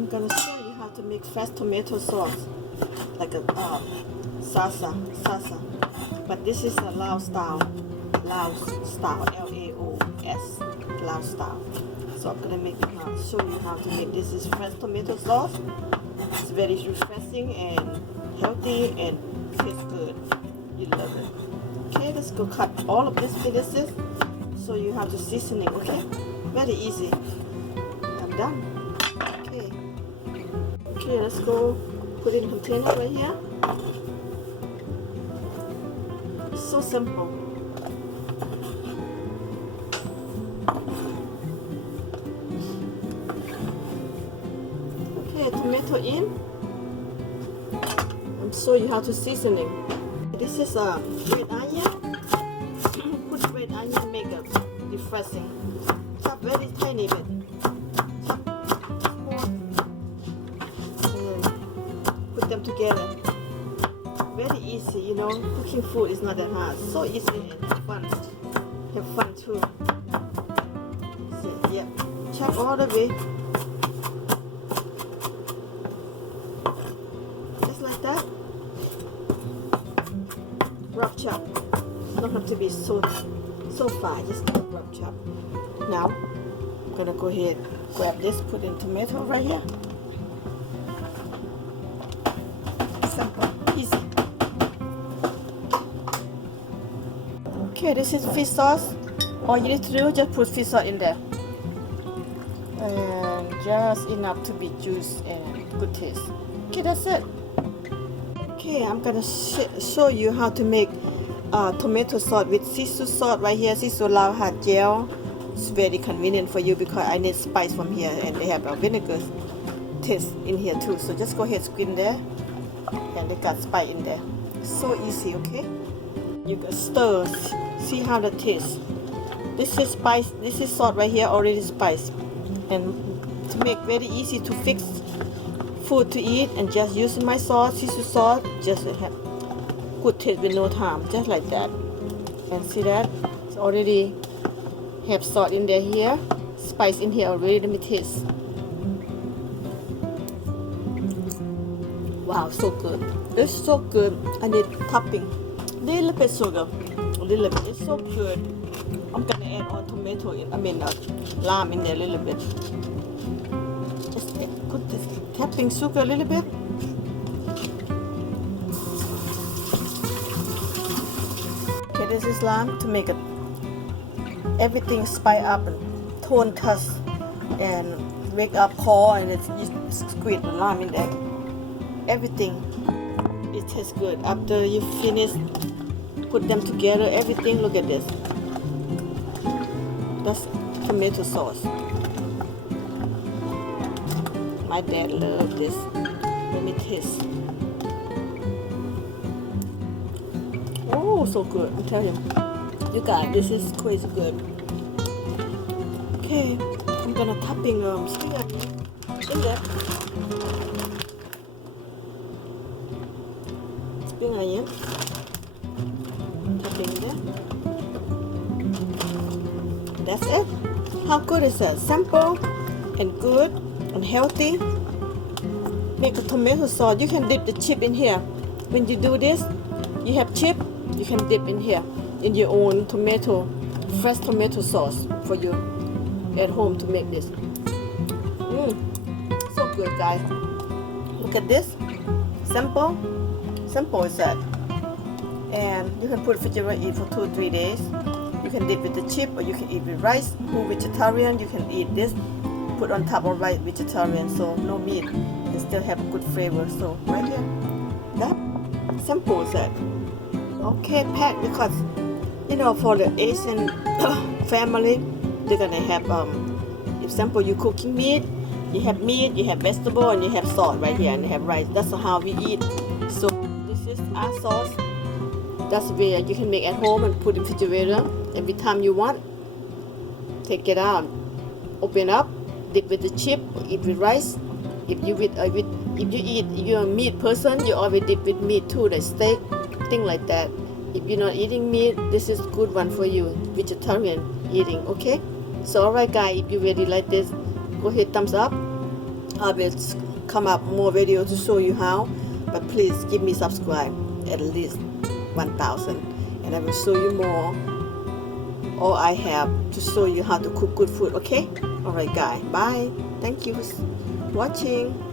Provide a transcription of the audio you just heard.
I'm gonna show you how to make fresh tomato sauce, like a salsa, but this is a Lao style, Laos, Lao style. So I'm gonna show you how to make this. Is fresh tomato sauce. It's very refreshing and healthy and tastes good. You love it. Okay, let's go cut all of these pieces. So you have to seasoning. Okay, very easy. I'm done. Okay, let's go put in container right here. So simple. Okay, tomato in. And show you how to seasoning. This is a red onion. Put red onion, make a refreshing. Chop very tiny bit. Them together. Very easy, you know. Cooking food is not that hard. So easy and have fun. Have fun too. So, yeah. Chop all the way. Just like that. Rough chop. Don't have to be so fine. Just rough chop. Now, I'm gonna go ahead, grab this, put in tomato right here. Simple, easy. Okay, this is fish sauce. All you need to do is just put fish sauce in there, and just enough to be juice and good taste. Okay, that's it. Okay, I'm gonna show you how to make tomato sauce with sisu sauce right here. Sisu Lao hot gel. It's very convenient for you because I need spice from here, and they have a vinegar taste in here too. So just go ahead, squeeze there. And they got spice in there. So easy, okay? You can stir, see how that tastes. This is spice, this is salt right here, already spiced. And to make very easy to fix food to eat, and just using my sauce, sisu sauce, just to have good taste with no time, just like that. And see that? It's already have salt in there here, spice in here already. Let me taste. Wow, so good. It's so good. I need topping. Little bit sugar. A little bit. It's so good. I'm gonna add all tomato in. Lime in there a little bit. Just put this topping sugar a little bit. Okay, this is lime to make it everything spice up and tone taste and wake up core, and it's squeeze the lime in there. Everything, it tastes good. After you finish, put them together, everything. Look at this. That's tomato sauce. My dad loved this. Let me taste. Oh, so good. I'm telling you. You guys, this is crazy good. Okay, I'm gonna topping spring onion in there. Spring onion, topping there. That's it. How good is that? Simple and good and healthy. Make a tomato sauce. You can dip the chip in here. When you do this, you have chip, you can dip in here in your own fresh tomato sauce for you at home to make this. So good, guys. Look at this. Simple is that. And you can put refrigerator, eat for 2 or 3 days. You can dip with the chip, or you can eat with rice. Who vegetarian, you can eat this, put on top of rice, vegetarian, so no meat, and still have a good flavor. So right here, that simple is that. Okay, pack, because you know, for the Asian family, they're gonna have if simple, you cooking meat, you have vegetable, and you have salt right here, and you have rice. That's how we eat. So this is our sauce. That's where you can make at home and put in the refrigerator every time you want. Take it out, open up, dip with the chip, or eat with rice. If you eat, if you're a meat person, you always dip with meat too, the steak, thing like that. If you're not eating meat, this is good one for you, vegetarian eating. Okay, so alright guys, if you really like this, go ahead thumbs up, I will come up more videos to show you how, but please give me subscribe at least 1,000 and I will show you more. All I have to show you how to cook good food, okay? Alright guys, bye. Thank you for watching.